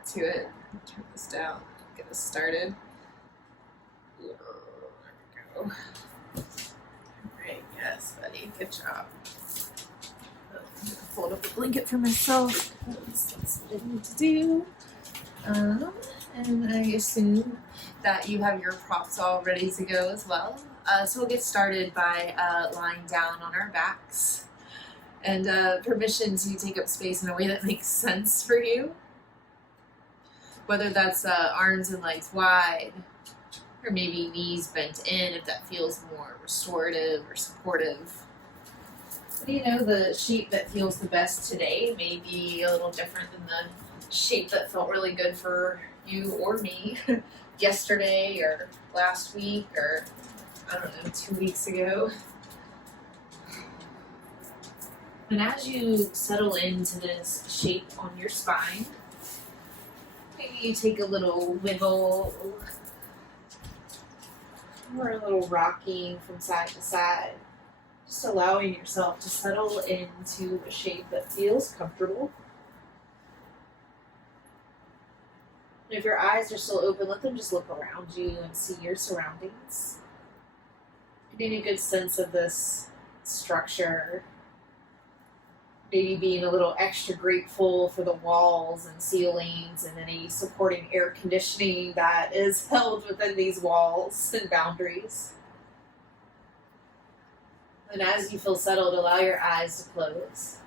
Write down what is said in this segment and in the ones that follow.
get to it. Turn this down, get us started. There we go. Alright, yes, buddy, good job. I'm gonna fold up a blanket for myself. That's what I need to do. And I assume that you have your props all ready to go as well. So we'll get started by lying down on our backs. And permission to take up space in a way that makes sense for you. Whether that's arms and legs wide, or maybe knees bent in if that feels more restorative or supportive. You know, the shape that feels the best today may be a little different than the shape that felt really good for you or me yesterday or last week or, I don't know, 2 weeks ago. And as you settle into this shape on your spine, maybe you take a little wiggle or a little rocking from side to side, just allowing yourself to settle into a shape that feels comfortable. And if your eyes are still open, let them just look around you and see your surroundings. Getting a good sense of this structure. Maybe being a little extra grateful for the walls and ceilings and any supporting air conditioning that is held within these walls and boundaries. And as you feel settled, allow your eyes to close.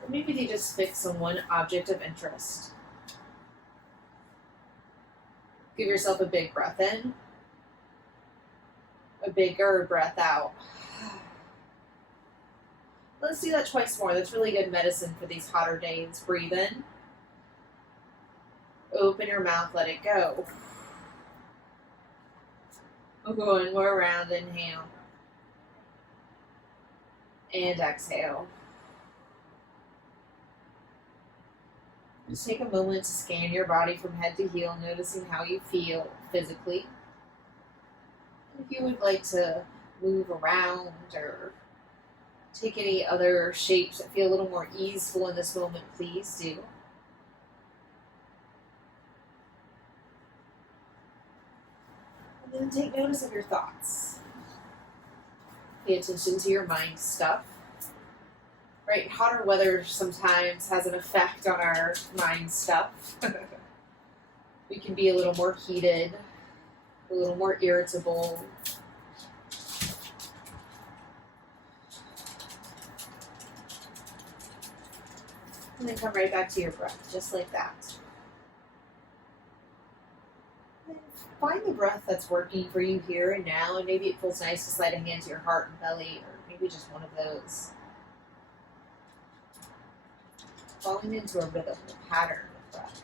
Or maybe they just fix on one object of interest. Give yourself a big breath in, a bigger breath out. Let's do that twice more. That's really good medicine for these hotter days. Breathe in. Open your mouth, let it go. We'll go one more round. Inhale. And exhale. Just take a moment to scan your body from head to heel, noticing how you feel physically. If you would like to move around or take any other shapes that feel a little more easeful in this moment, please do. And then take notice of your thoughts. Pay attention to your mind stuff. Right, hotter weather sometimes has an effect on our mind stuff. We can be a little more heated, a little more irritable. And then come right back to your breath, just like that. And find the breath that's working for you here and now, and maybe it feels nice to slide a hand to your heart and belly, or maybe just one of those. Falling into a rhythm, a pattern of breath.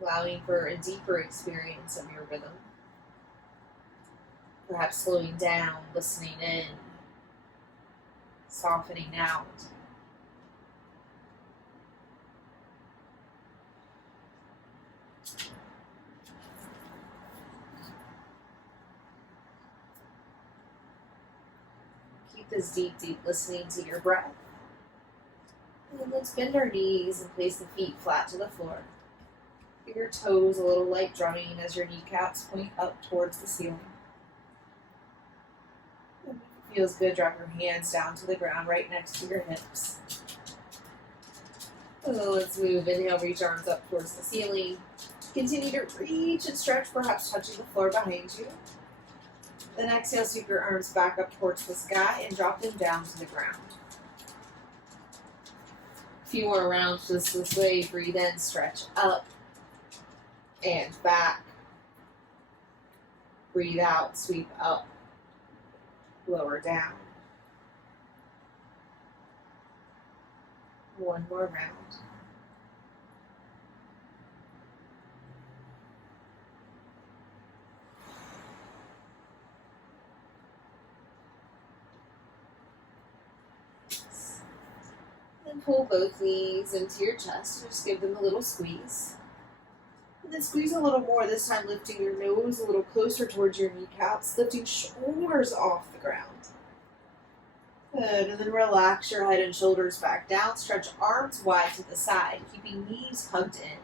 Allowing for a deeper experience of your rhythm. Perhaps slowing down, listening in, softening out. Keep this deep listening to your breath. And then let's bend our knees and place the feet flat to the floor. Give your toes a little light drumming as your kneecaps point up towards the ceiling. And if it feels good, drop your hands down to the ground right next to your hips. So let's move. Inhale, reach arms up towards the ceiling. Continue to reach and stretch, perhaps touching the floor behind you. Then exhale, sweep your arms back up towards the sky and drop them down to the ground. A few more rounds just this way. Breathe in, stretch up and back. Breathe out, sweep up, lower down. One more round. Then pull both knees into your chest. Just give them a little squeeze. And then squeeze a little more, this time lifting your nose a little closer towards your kneecaps, lifting shoulders off the ground. Good, and then relax your head and shoulders back down. Stretch arms wide to the side, keeping knees hugged in.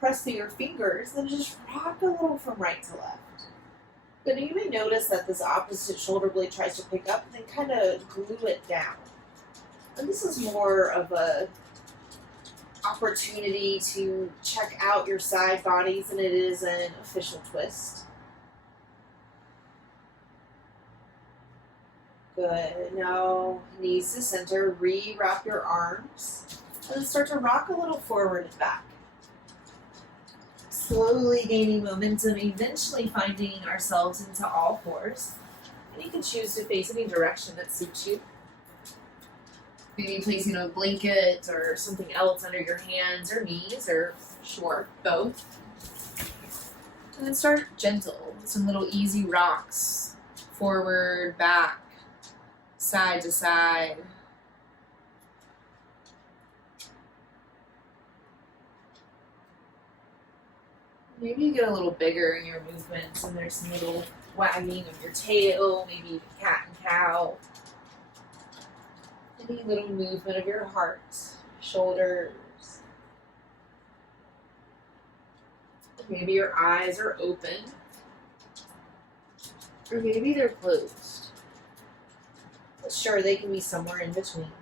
Press through your fingers, then just rock a little from right to left. Then you may notice that this opposite shoulder blade tries to pick up and then kind of glue it down. And this is more of a opportunity to check out your side bodies than it is an official twist. Good. Now, knees to center, re-wrap your arms, and then start to rock a little forward and back. Slowly gaining momentum, eventually finding ourselves into all fours. And you can choose to face any direction that suits you. Maybe placing a blanket or something else under your hands or knees, or sure, both. And then start gentle, some little easy rocks. Forward, back, side to side. Maybe you get a little bigger in your movements and there's some little wagging of your tail, maybe cat and cow. Any little movement of your heart, shoulders. Maybe your eyes are open, or maybe they're closed. But sure, they can be somewhere in between.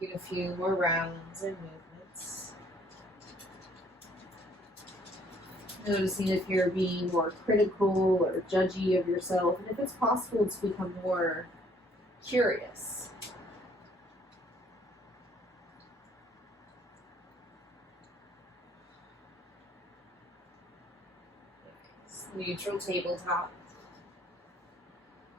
Get a few more rounds and movements. Noticing if you're being more critical or judgy of yourself, and if it's possible to become more curious. Neutral tabletop.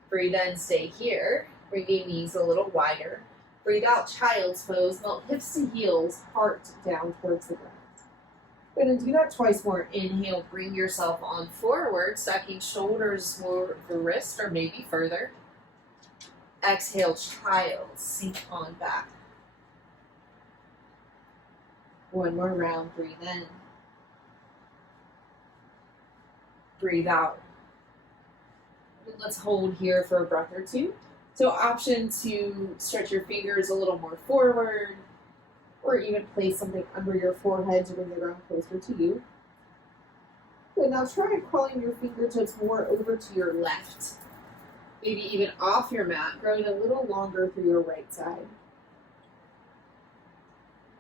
Breathe in, stay here. Bring your knees a little wider. Breathe out, child's pose. Melt hips to heels, heart down towards the ground. We're going to do that twice more. Inhale, bring yourself on forward, stacking shoulders more the wrist or maybe further. Exhale, child, sink on back. One more round, breathe in. Breathe out. Let's hold here for a breath or two. So option to stretch your fingers a little more forward, or even place something under your forehead to bring the ground closer to you. Good, now try crawling your fingertips more over to your left. Maybe even off your mat, growing a little longer through your right side.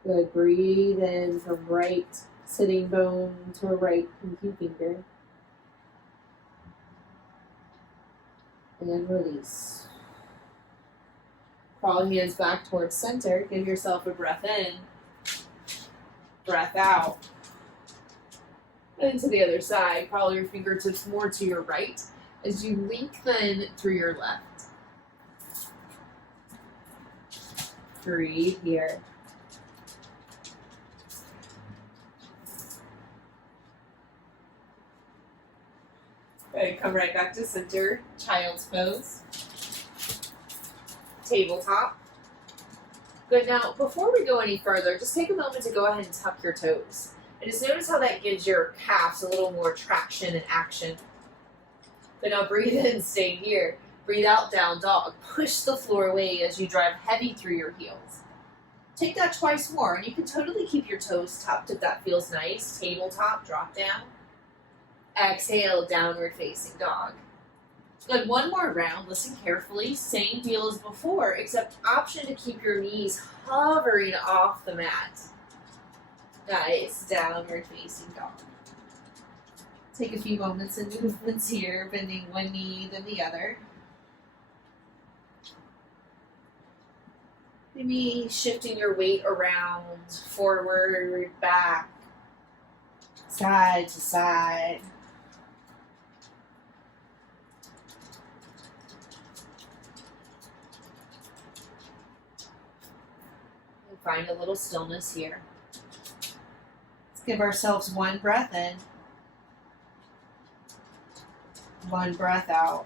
Good, breathe in from right sitting bone to a right pinky finger. And release. Crawl hands back towards center. Give yourself a breath in. Breath out. And to the other side. Crawl your fingertips more to your right as you lengthen through your left. Breathe here. Good, come right back to center. Child's pose. Tabletop. Good, now before we go any further, just take a moment to go ahead and tuck your toes. And just notice how that gives your calves a little more traction and action. But now breathe in, stay here. Breathe out, down dog. Push the floor away as you drive heavy through your heels. Take that twice more, and you can totally keep your toes tucked if that feels nice. Tabletop, drop down. Exhale, downward facing dog. Good, one more round, listen carefully. Same deal as before, except option to keep your knees hovering off the mat. Nice, downward facing dog. Take a few moments in movements here, bending one knee then the other. Maybe shifting your weight around, forward, back, side to side. And find a little stillness here. Let's give ourselves one breath in. One breath out.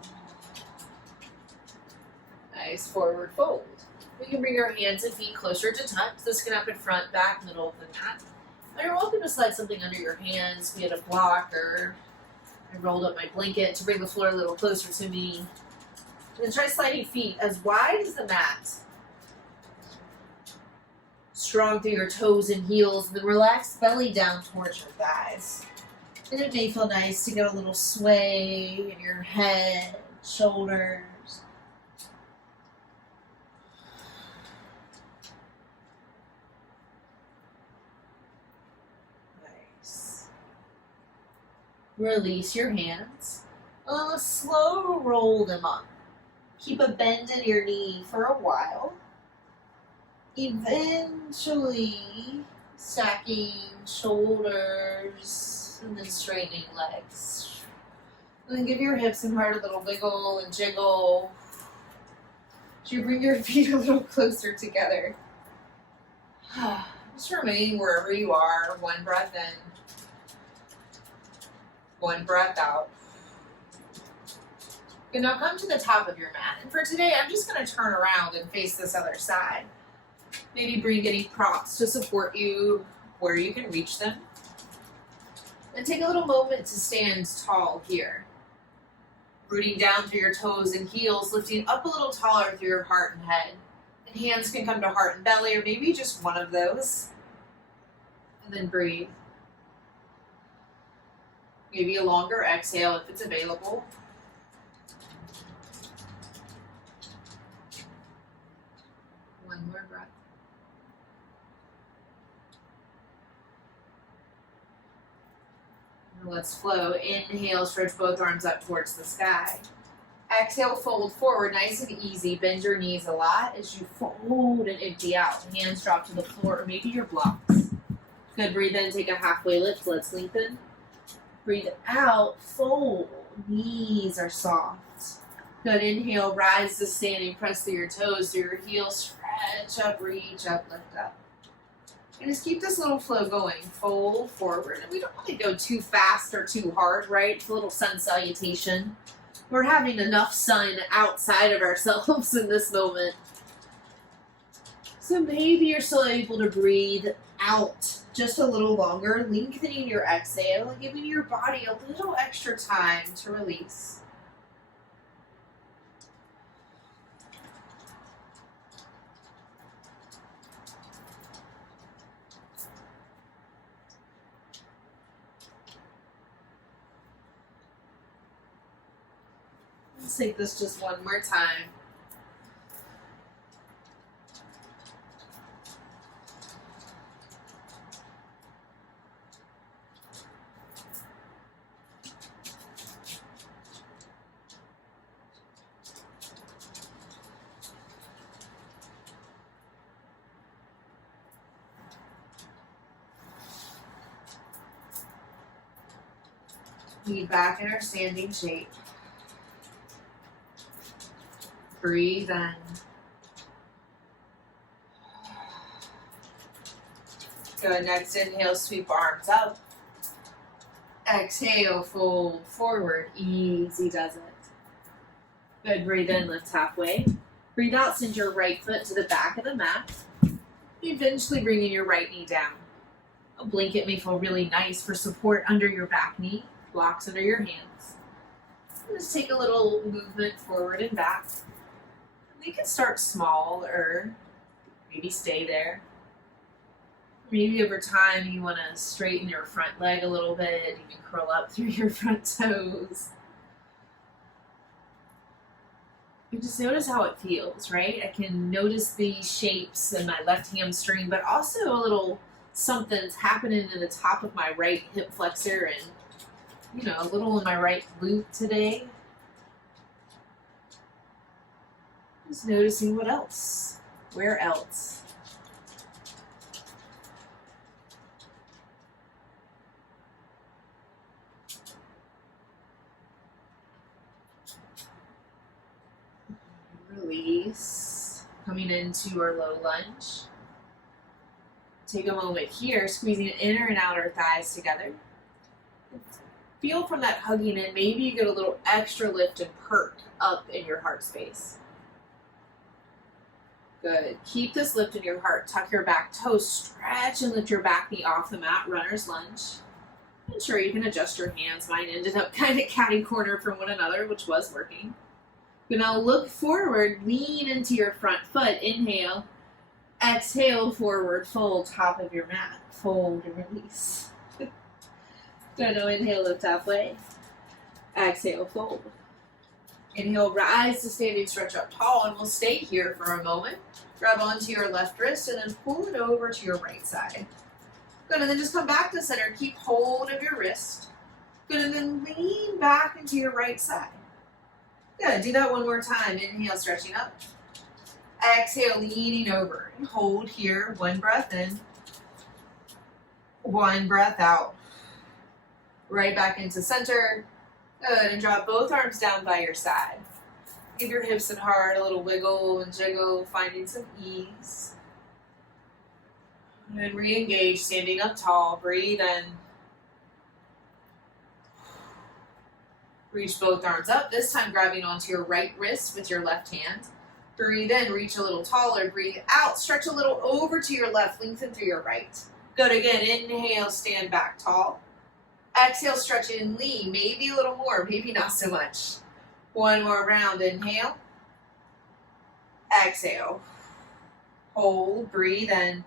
Nice, forward fold. We can bring our hands and feet closer to touch. This can happen front, back, middle of the mat. And you're welcome to slide something under your hands, be it a block or I rolled up my blanket to bring the floor a little closer to me. And then try sliding feet as wide as the mat. Strong through your toes and heels, and then relax belly down towards your thighs. And it may feel nice to get a little sway in your head, shoulders. Nice. Release your hands. Slow roll them up. Keep a bend in your knee for a while. Eventually stacking shoulders and then straightening legs. And then give your hips and heart a little wiggle and jiggle. As you bring your feet a little closer together. Just remain wherever you are. One breath in. One breath out. And now come to the top of your mat. And for today, I'm just going to turn around and face this other side. Maybe bring any props to support you where you can reach them. And take a little moment to stand tall here. Rooting down through your toes and heels, lifting up a little taller through your heart and head. And hands can come to heart and belly, or maybe just one of those. And then breathe. Maybe a longer exhale if it's available. One more breath. Let's flow. Inhale, stretch both arms up towards the sky. Exhale, fold forward, nice and easy. Bend your knees a lot as you fold and empty out. Hands drop to the floor or maybe your blocks. Good, breathe in, take a halfway lift. Let's lengthen. Breathe out, fold. Knees are soft. Good, inhale, rise to standing. Press through your toes, through your heels. Stretch up, reach up, lift up. And just keep this little flow going. Fold forward. And we don't want to go too fast or too hard, right? It's a little sun salutation. We're having enough sun outside of ourselves in this moment. So maybe you're still able to breathe out just a little longer, lengthening your exhale and giving your body a little extra time to release. Let's take this just one more time. Be back in our standing shape. Breathe in. Good. Next inhale, sweep arms up. Exhale, fold forward. Easy does it. Good. Breathe in, lift halfway. Breathe out, send your right foot to the back of the mat. Eventually bringing your right knee down. A blanket may feel really nice for support under your back knee. Blocks under your hands. And just take a little movement forward and back. You can start small or maybe stay there. Maybe over time you want to straighten your front leg a little bit. You can curl up through your front toes. And just notice how it feels, right? I can notice the shapes in my left hamstring, but also a little something's happening in the top of my right hip flexor and, a little in my right glute today. Just noticing what else. Where else? Release. Coming into our low lunge. Take a moment here, squeezing inner and outer thighs together. Feel from that hugging in, maybe you get a little extra lift and perk up in your heart space. Good. Keep this lift in your heart. Tuck your back toes, stretch and lift your back knee off the mat, runner's lunge. And sure, you can adjust your hands. Mine ended up kind of catty corner from one another, which was working. But now look forward, lean into your front foot. Inhale. Exhale, forward, fold, top of your mat. Fold and release. Good. Now inhale, lift halfway. Exhale, fold. Inhale, rise to standing stretch up tall, and we'll stay here for a moment. Grab onto your left wrist and then pull it over to your right side. Good, and then just come back to center. Keep hold of your wrist. Good, and then lean back into your right side. Good, do that one more time. Inhale, stretching up. Exhale, leaning over. And hold here, one breath in. One breath out. Right back into center. Good, and drop both arms down by your side. Give your hips and heart a little wiggle and jiggle, finding some ease. And then re-engage, standing up tall. Breathe in. Reach both arms up, this time grabbing onto your right wrist with your left hand. Breathe in, reach a little taller. Breathe out, stretch a little over to your left, lengthen through your right. Good, again, inhale, stand back tall. Exhale, stretch and lean, maybe a little more, maybe not so much. One more round, inhale. Exhale. Hold, breathe in.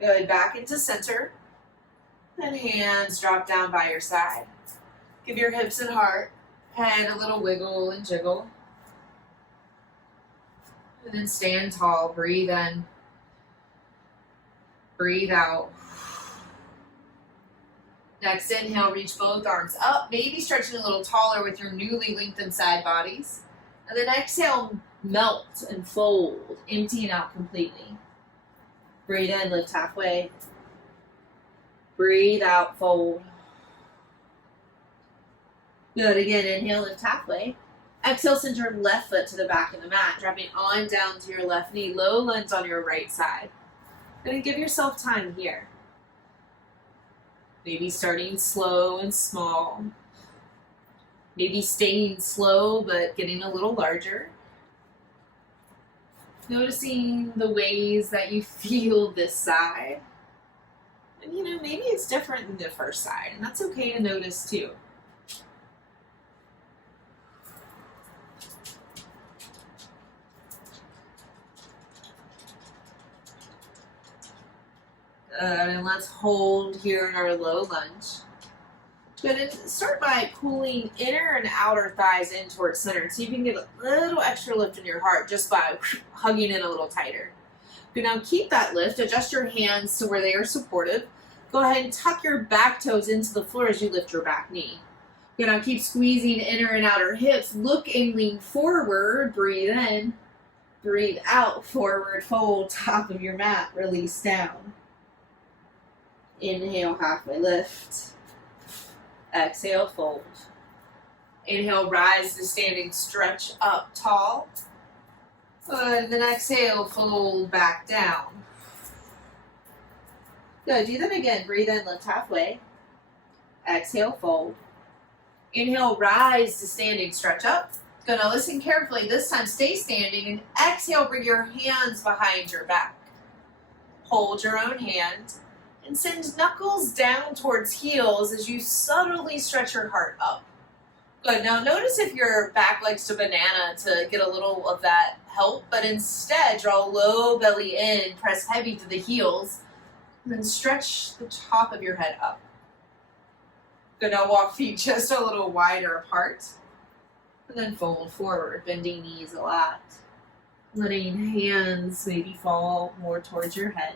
Good, back into center. And hands drop down by your side. Give your hips and heart, head a little wiggle and jiggle. And then stand tall, breathe in. Breathe out. Next inhale, reach both arms up, maybe stretching a little taller with your newly lengthened side bodies. And then exhale, melt and fold, emptying out completely. Breathe in, lift halfway. Breathe out, fold. Good, again, inhale, lift halfway. Exhale, send your left foot to the back of the mat, dropping on down to your left knee, low lunge on your right side. Gonna give yourself time here. Maybe starting slow and small. Maybe staying slow, but getting a little larger. Noticing the ways that you feel this side. And maybe it's different than the first side, and that's okay to notice too. And let's hold here in our low lunge. Good, and start by pulling inner and outer thighs in towards center. So you can get a little extra lift in your heart just by hugging in a little tighter. Good, now keep that lift. Adjust your hands to where they are supportive. Go ahead and tuck your back toes into the floor as you lift your back knee. Good, now keep squeezing inner and outer hips. Look and lean forward. Breathe in. Breathe out. Forward fold. Top of your mat. Release down. Inhale, halfway lift. Exhale, fold. Inhale, rise to standing stretch up tall. And then exhale, fold back down. Good, do that again. Breathe in, lift halfway. Exhale, fold. Inhale, rise to standing stretch up. Good, now listen carefully. This time stay standing and exhale, bring your hands behind your back. Hold your own hand. And send knuckles down towards heels as you subtly stretch your heart up. Good, now notice if your back likes to banana to get a little of that help, but instead draw low belly in, press heavy to the heels, and then stretch the top of your head up. Good, now walk feet just a little wider apart, and then fold forward, bending knees a lot. Letting hands maybe fall more towards your head.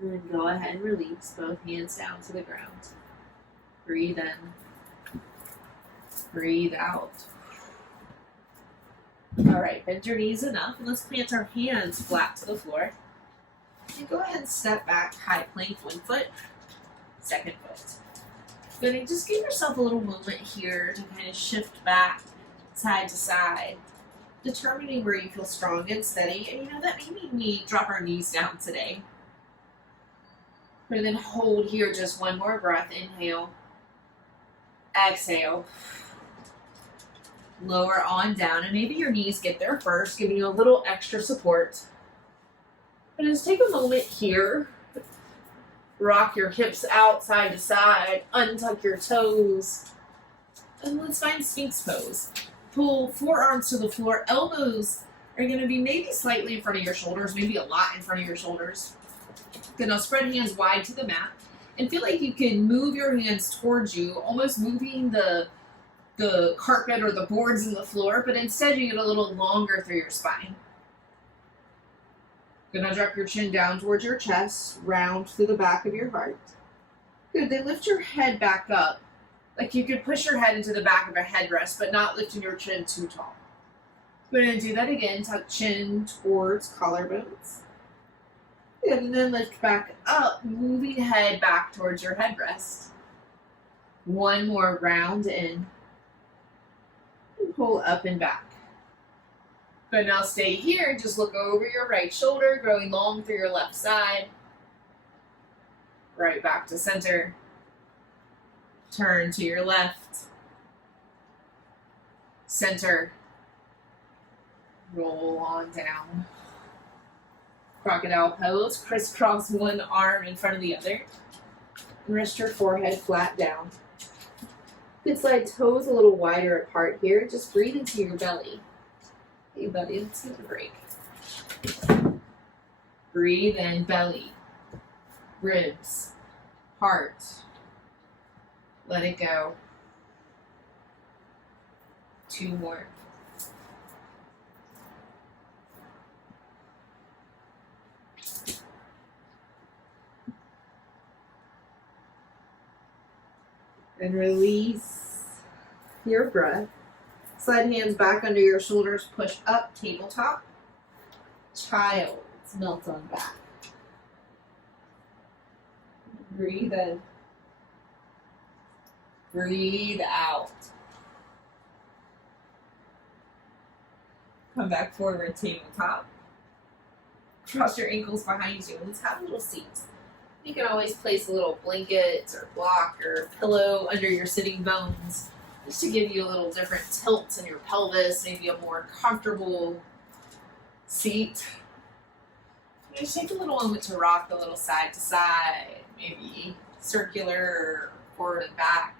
And then go ahead and release both hands down to the ground. Breathe in. Breathe out. All right, bend your knees enough, and let's plant our hands flat to the floor. And go ahead and step back, high plank, one foot, second foot. Good, and just give yourself a little moment here to kind of shift back side to side, determining where you feel strong and steady. And that may mean we drop our knees down today. And then hold here just one more breath. Inhale. Exhale. Lower on down, and maybe your knees get there first, giving you a little extra support. And just take a moment here. Rock your hips out side to side, untuck your toes, and let's find Sphinx pose. Pull forearms to the floor, elbows are going to be maybe slightly in front of your shoulders, maybe a lot in front of your shoulders. Then I'll spread hands wide to the mat, and feel like you can move your hands towards you, almost moving the carpet or the boards in the floor, but instead you get a little longer through your spine. Gonna drop your chin down towards your chest, round through the back of your heart. Good, then lift your head back up. Like you could push your head into the back of a headrest, but not lifting your chin too tall. We're gonna do that again, tuck chin towards collarbones. Good, and then lift back up, moving head back towards your headrest. One more round in. And pull up and back. But now stay here, just look over your right shoulder, growing long through your left side. Right back to center. Turn to your left. Center. Roll on down. Crocodile pose, crisscross one arm in front of the other. And rest your forehead flat down. You can slide toes a little wider apart here. Just breathe into your belly. Hey buddy, let's take a break. Breathe in, belly, ribs, heart. Let it go. 2 more. And release your breath. Slide hands back under your shoulders, push up, tabletop. Child's melt on back. Breathe in. Breathe out. Come back forward, tabletop. Cross your ankles behind you, and let's have a little seat. You can always place a little blanket or block or pillow under your sitting bones, just to give you a little different tilt in your pelvis, maybe a more comfortable seat. Just take a little moment to rock a little side to side, maybe circular or forward and back.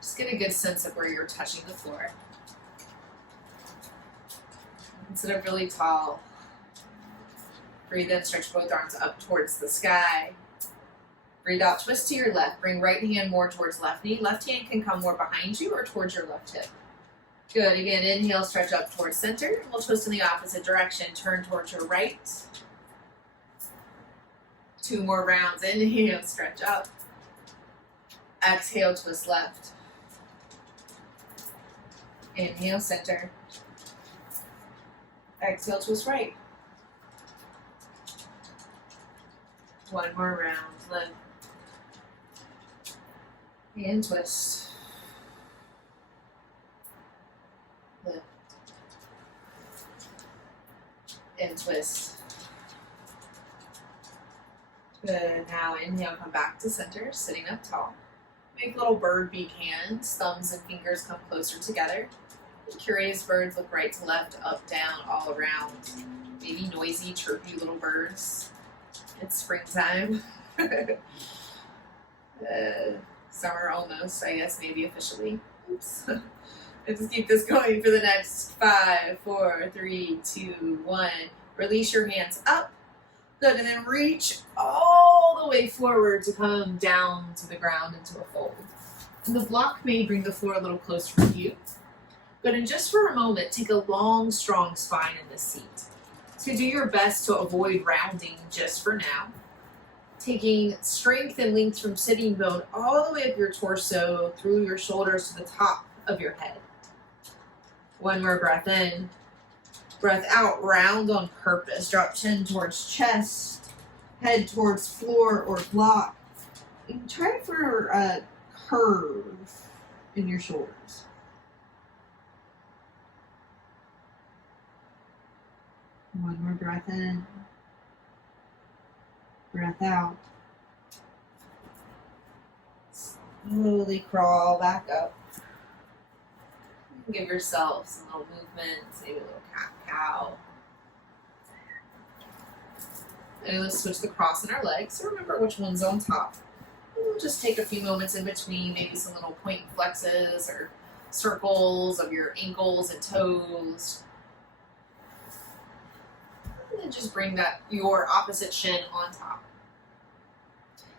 Just get a good sense of where you're touching the floor. And sit up really tall. Breathe in, stretch both arms up towards the sky. Breathe out, twist to your left. Bring right hand more towards left knee. Left hand can come more behind you or towards your left hip. Good, again, inhale, stretch up towards center. We'll twist in the opposite direction. Turn towards your right. 2 more rounds. Inhale, stretch up. Exhale, twist left. Inhale, center. Exhale, twist right. 1 more round. Lift. And twist. Lift. And twist. Good. Now inhale, come back to center, sitting up tall. Make little bird beak hands. Thumbs and fingers come closer together. Curious birds look right to left, up, down, all around. Maybe noisy, chirpy little birds. It's springtime. Summer almost, I guess, maybe officially. Oops. Let's just keep this going for the next 5, 4, 3, 2, 1. Release your hands up. Good, and then reach all the way forward to come down to the ground into a fold. And the block may bring the floor a little closer to you. Good, and just for a moment, take a long, strong spine in this seat. So do your best to avoid rounding just for now. Taking strength and length from sitting bone all the way up your torso, through your shoulders to the top of your head. 1 more breath in. Breath out, round on purpose. Drop chin towards chest, head towards floor or block. And try for a curve in your shoulders. One more breath in. Breath out. Slowly crawl back up. Give yourself some little movements, maybe a little cat-cow. And let's switch the cross in our legs. So remember which one's on top. And we'll just take a few moments in between, maybe some little point flexes or circles of your ankles and toes. And then just bring that your opposite shin on top.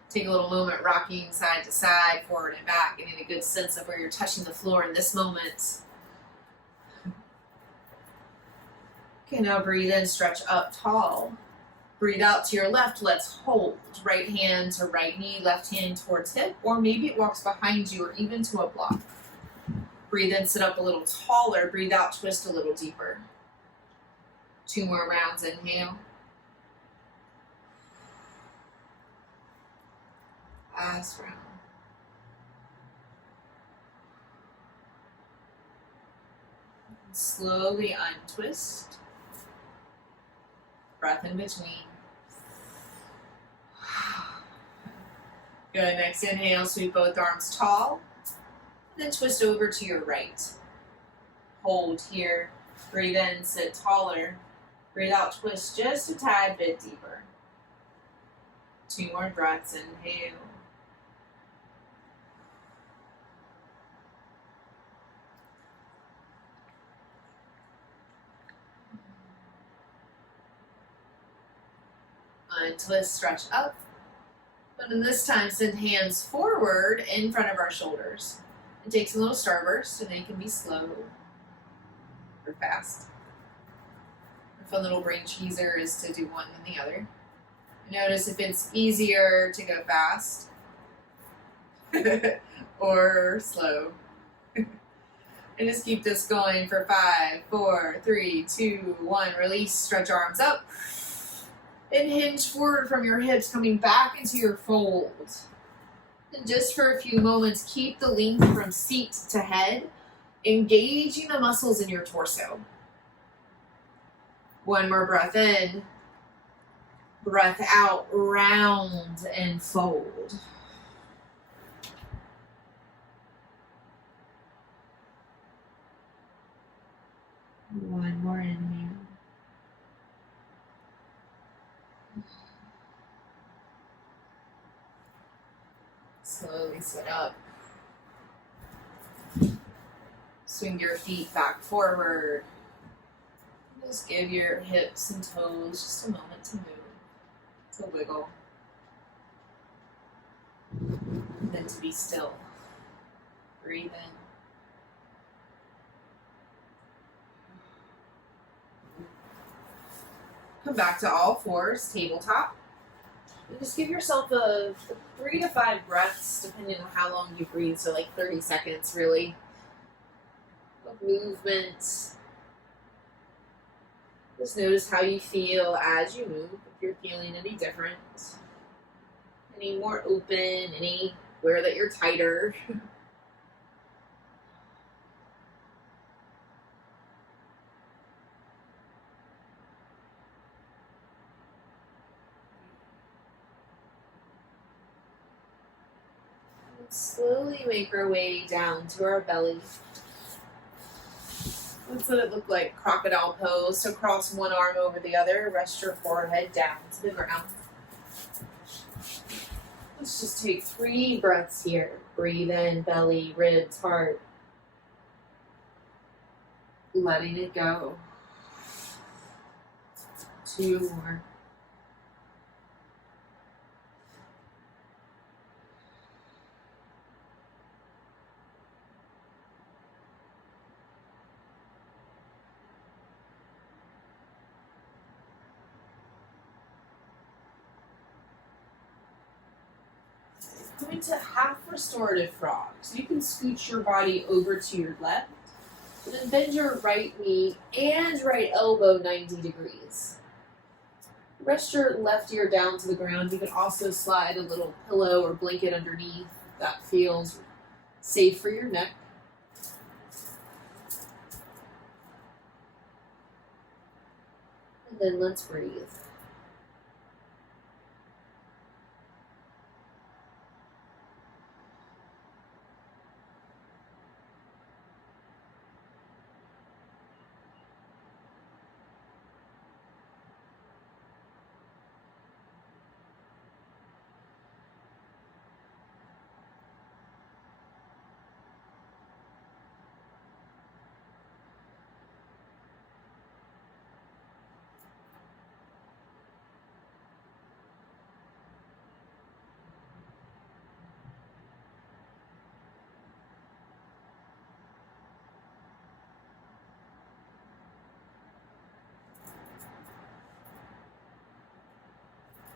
Take a little moment rocking side to side, forward and back, getting a good sense of where you're touching the floor in this moment. Okay, now breathe in, stretch up tall. Breathe out to your left, let's hold. Right hand to right knee, left hand towards hip, or maybe it walks behind you or even to a block. Breathe in, sit up a little taller. Breathe out, twist a little deeper. 2 more rounds, inhale. Last round. Slowly untwist. Breath in between. Good. Next inhale, sweep both arms tall. Then twist over to your right. Hold here. Breathe in, sit taller. Breathe out, twist just a tad bit deeper. 2 more breaths. Inhale. Untwist, stretch up. But in this time, send hands forward in front of our shoulders. And take some little starbursts, and they can be slow or fast. A fun little brain cheeser is to do one than the other. Notice if it's easier to go fast or slow. And just keep this going for 5, 4, 3, 2, 1. Release, stretch arms up. And hinge forward from your hips, coming back into your fold. And just for a few moments, keep the length from seat to head, engaging the muscles in your torso. 1 more breath in. Breath out, round and fold. One more inhale. Slowly sit up. Swing your feet back forward. Just give your hips and toes just a moment to move, to wiggle, and then to be still. Breathe in. Come back to all fours, tabletop. And just give yourself a 3 to 5 breaths, depending on how long you breathe. So like 30 seconds, really, of movement. Just notice how you feel as you move. If you're feeling any different, any more open, anywhere that you're tighter. Slowly make our way down to our belly. That's what it looked like, Crocodile Pose. So cross one arm over the other, rest your forehead down to the ground. Let's just take 3 breaths here. Breathe in, belly, ribs, heart. Letting it go. 2 more. Coming to half restorative frog. So you can scooch your body over to your left, and then bend your right knee and right elbow 90 degrees. Rest your left ear down to the ground. You can also slide a little pillow or blanket underneath. That feels safe for your neck. And then let's breathe.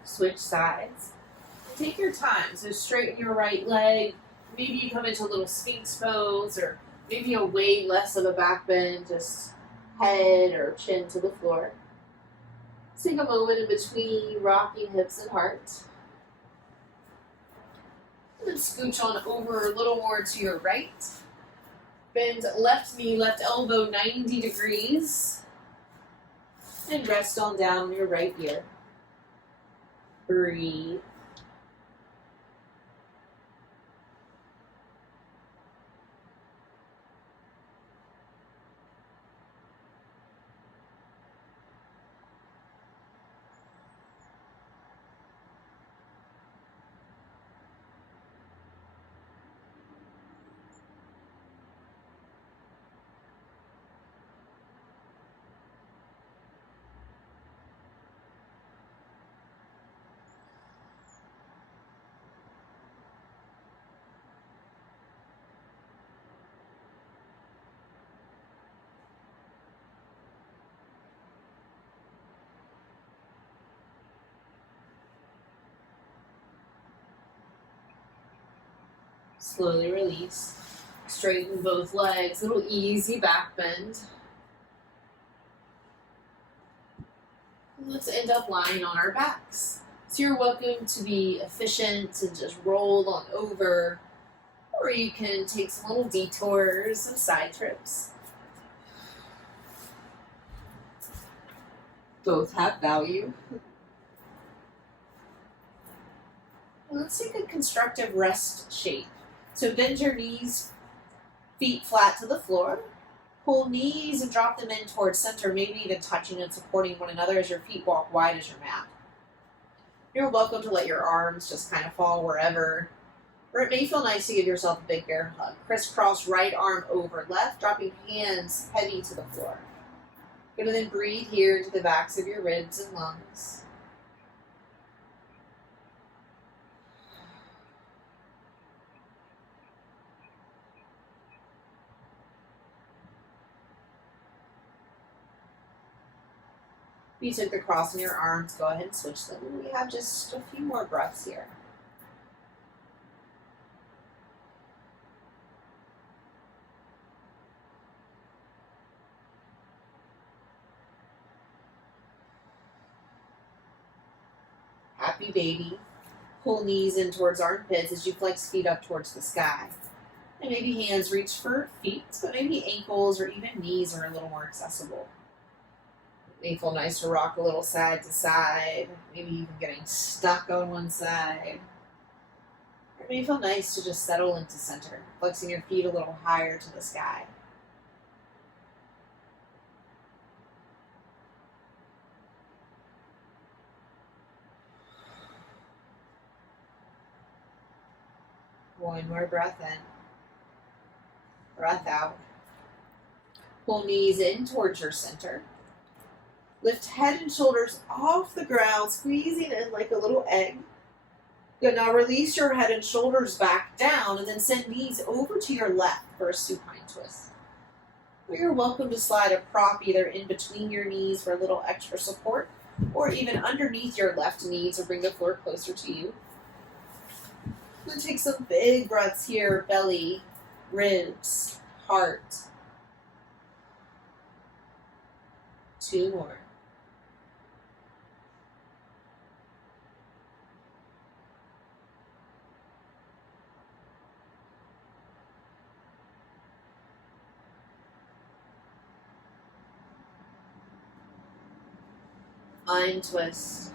Switch sides. Take your time. So straighten your right leg. Maybe you come into a little Sphinx pose, or maybe a way less of a back bend, just head or chin to the floor. Take a moment in between rocking hips and heart. And then scooch on over a little more to your right. Bend left knee, left elbow 90 degrees. And rest on down your right ear. Breathe. Slowly release. Straighten both legs. Little easy back bend. Let's end up lying on our backs. So you're welcome to be efficient and just roll on over, or you can take some little detours, some side trips. Both have value. Let's take a constructive rest shape. So bend your knees, feet flat to the floor. Pull knees and drop them in towards center, maybe even touching and supporting one another as your feet walk wide as your mat. You're welcome to let your arms just kind of fall wherever, or it may feel nice to give yourself a big bear hug. Crisscross right arm over left, dropping hands heavy to the floor. Good, and then breathe here into the backs of your ribs and lungs. If you took the cross in your arms, go ahead and switch them. We have just a few more breaths here. Happy baby. Pull knees in towards armpits as you flex feet up towards the sky. And maybe hands reach for feet, but maybe ankles or even knees are a little more accessible. It may feel nice to rock a little side to side, maybe even getting stuck on one side. Or it may feel nice to just settle into center, flexing your feet a little higher to the sky. One more breath in. Breath out. Pull knees in towards your center. Lift head and shoulders off the ground, squeezing in like a little egg. Good, now release your head and shoulders back down and then send knees over to your left for a supine twist. Or you're welcome to slide a prop either in between your knees for a little extra support, or even underneath your left knee to bring the floor closer to you. Then take some big breaths here, belly, ribs, heart. 2 more. Untwist.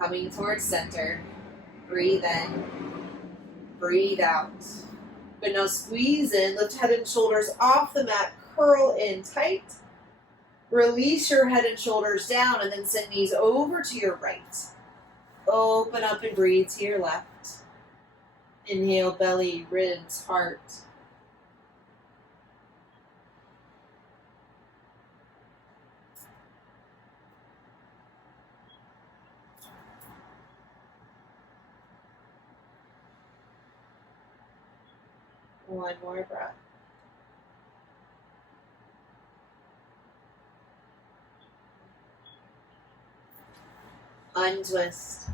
Coming towards center. Breathe in. Breathe out. But now squeeze in. Lift head and shoulders off the mat. Curl in tight. Release your head and shoulders down and then send knees over to your right. Open up and breathe to your left. Inhale, belly, ribs, heart. One more breath. Untwist.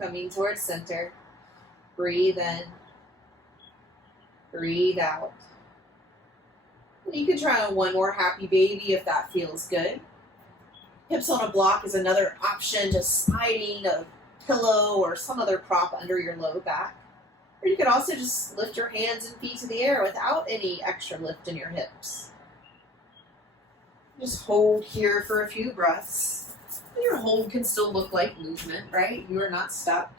coming towards center. Breathe in. Breathe out. And you can try on one more happy baby if that feels good. Hips on a block is another option, just sliding a pillow or some other prop under your low back. Or you could also just lift your hands and feet to the air without any extra lift in your hips. Just hold here for a few breaths. Your hold can still look like movement, right? You are not stuck.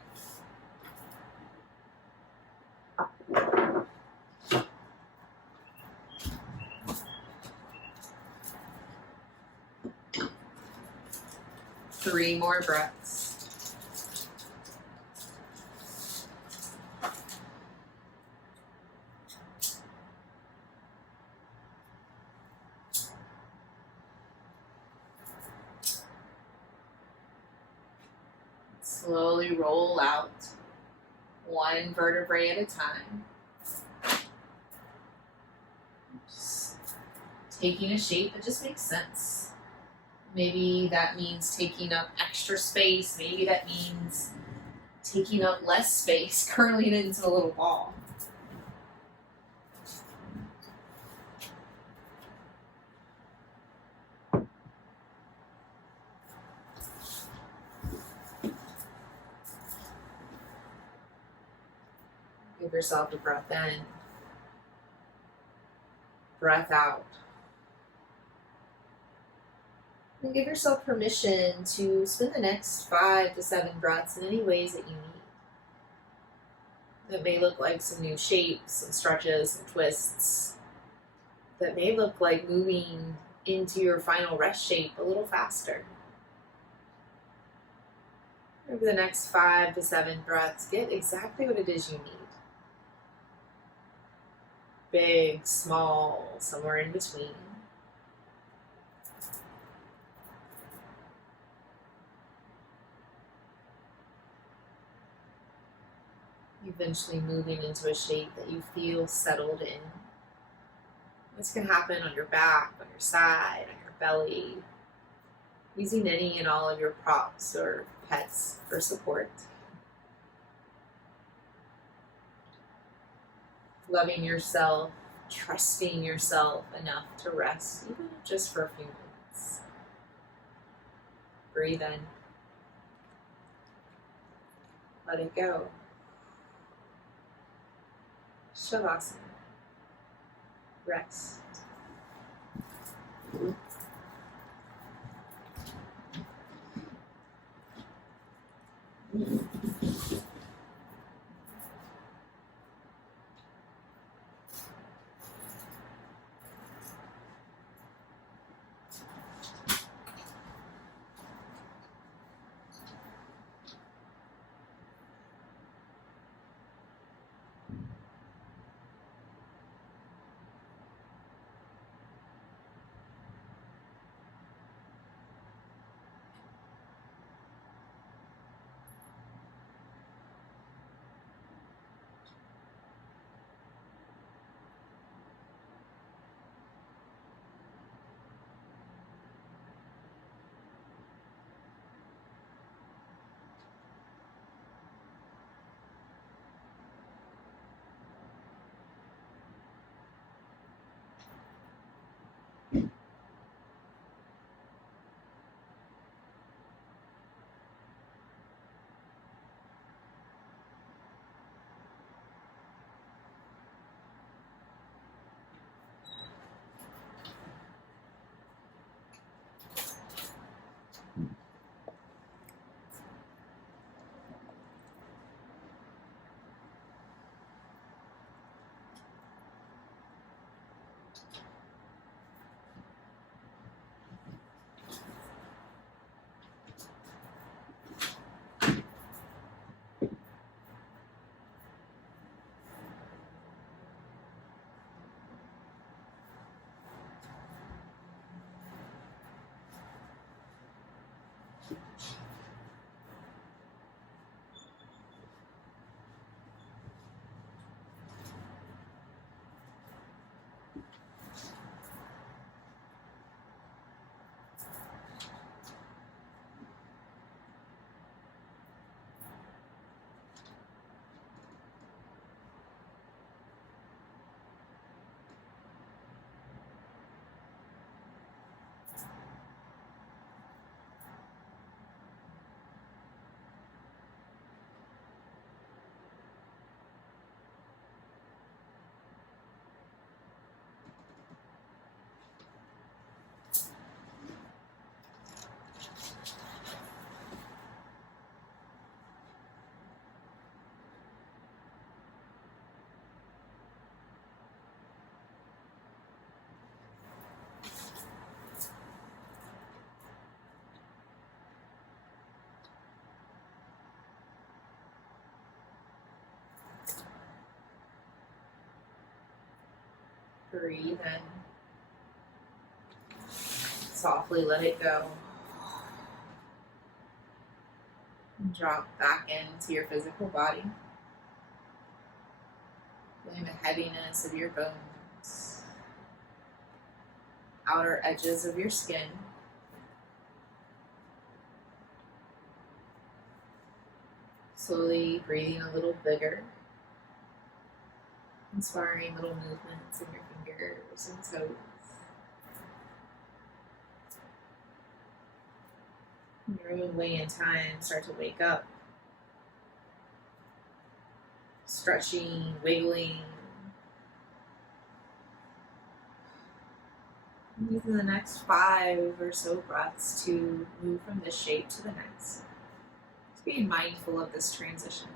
Three more breaths. Slowly roll out, one vertebrae at a time. Just taking a shape that just makes sense. Maybe that means taking up extra space. Maybe that means taking up less space, curling it into a little ball. Give yourself a breath in, breath out. And give yourself permission to spend the next 5 to 7 breaths in any ways that you need. That may look like some new shapes, some stretches, some twists. That may look like moving into your final rest shape a little faster. Over the next 5 to 7 breaths, get exactly what it is you need. Big, small, somewhere in between. Eventually moving into a shape that you feel settled in. This can happen on your back, on your side, on your belly, using any and all of your props or pets for support. Loving yourself, trusting yourself enough to rest, even if just for a few minutes. Breathe in. Let it go. Shavasana. Rest. Breathe in. Softly let it go. And drop back into your physical body. Feeling the heaviness of your bones. Outer edges of your skin. Slowly breathing a little bigger. Inspiring little movements in your fingers and toes. In your own way and time, start to wake up. Stretching, wiggling. Using the next 5 or so breaths to move from this shape to the next. Just being mindful of this transition.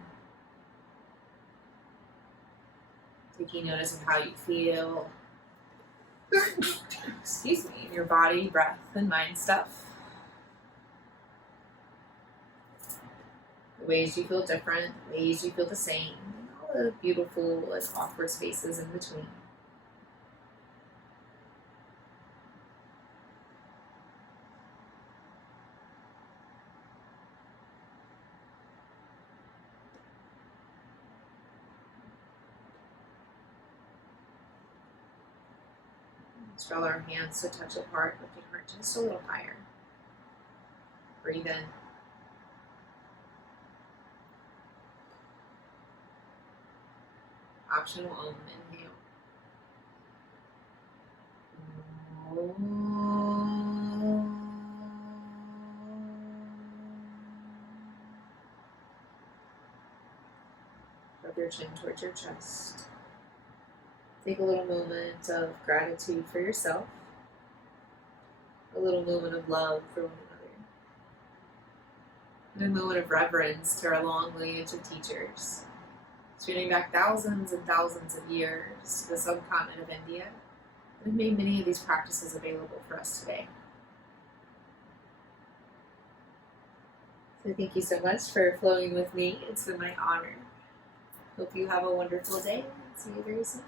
Taking notice of how you feel. Excuse me, in your body, breath, and mind stuff. The ways you feel different, the ways you feel the same, and all the beautiful and awkward spaces in between. Let's draw our hands to touch apart, lifting heart just a little higher. Breathe in. Optional inhale. Rub your chin towards your chest. Take a little moment of gratitude for yourself. A little moment of love for one another. And a moment of reverence to our long lineage of teachers. Stretching back thousands and thousands of years to the subcontinent of India, that have made many of these practices available for us today. So thank you so much for flowing with me. It's been my honor. Hope you have a wonderful day. See you very soon.